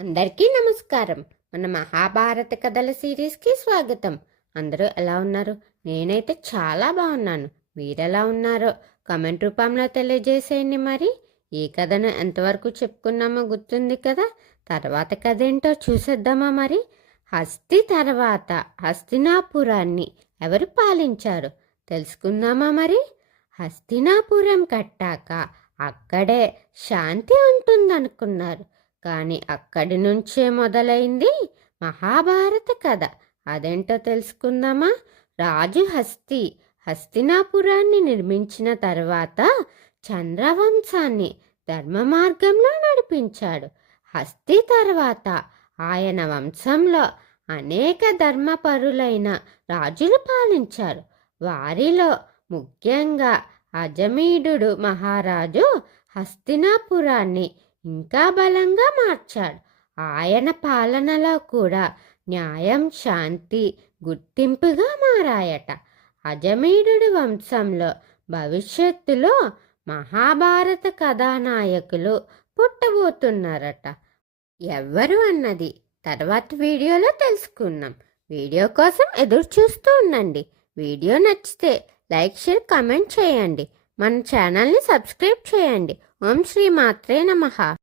అందరికీ నమస్కారం. మన మహాభారత కథల సిరీస్కి స్వాగతం. అందరూ ఎలా ఉన్నారు? నేనైతే చాలా బాగున్నాను. మీరెలా ఉన్నారో కామెంట్ రూపంలో తెలియజేసేయండి. మరి ఈ కథను ఎంతవరకు చెప్పుకున్నామో గుర్తుంది కదా. తర్వాత కథ ఏంటో చూసేద్దామా? మరి హస్తి తర్వాత హస్తినాపురాన్ని ఎవరు పాలించారు తెలుసుకుందామా? మరి హస్తినాపురం కట్టాక అక్కడే శాంతి ఉంటుందనుకున్నారు. కానీ అక్కడి నుంచే మొదలైంది మహాభారత కథ. అదేంటో తెలుసుకుందామా? రాజు హస్తినాపురాన్ని నిర్మించిన తర్వాత చంద్రవంశాన్ని ధర్మ మార్గంలో నడిపించాడు. హస్తి తర్వాత ఆయన వంశంలో అనేక ధర్మపరులైన రాజులు పాలించారు. వారిలో ముఖ్యంగా అజమీఢుడు మహారాజు హస్తినాపురాన్ని ఇంకా బలంగా మార్చాడు. ఆయన పాలనలో కూడా న్యాయం, శాంతి గుర్తింపుగా మారాయట. అజమీఢుడి వంశంలో భవిష్యత్తులో మహాభారత కథానాయకులు పుట్టబోతున్నారట. ఎవ్వరు అన్నది తర్వాత వీడియోలో తెలుసుకుందాం. వీడియో కోసం ఎదురు చూస్తూ ఉండండి. వీడియో నచ్చితే లైక్, షేర్, కామెంట్ చేయండి. మన ఛానల్ని సబ్స్క్రైబ్ చేయండి. ఓం శ్రీ మాత్రే నమః.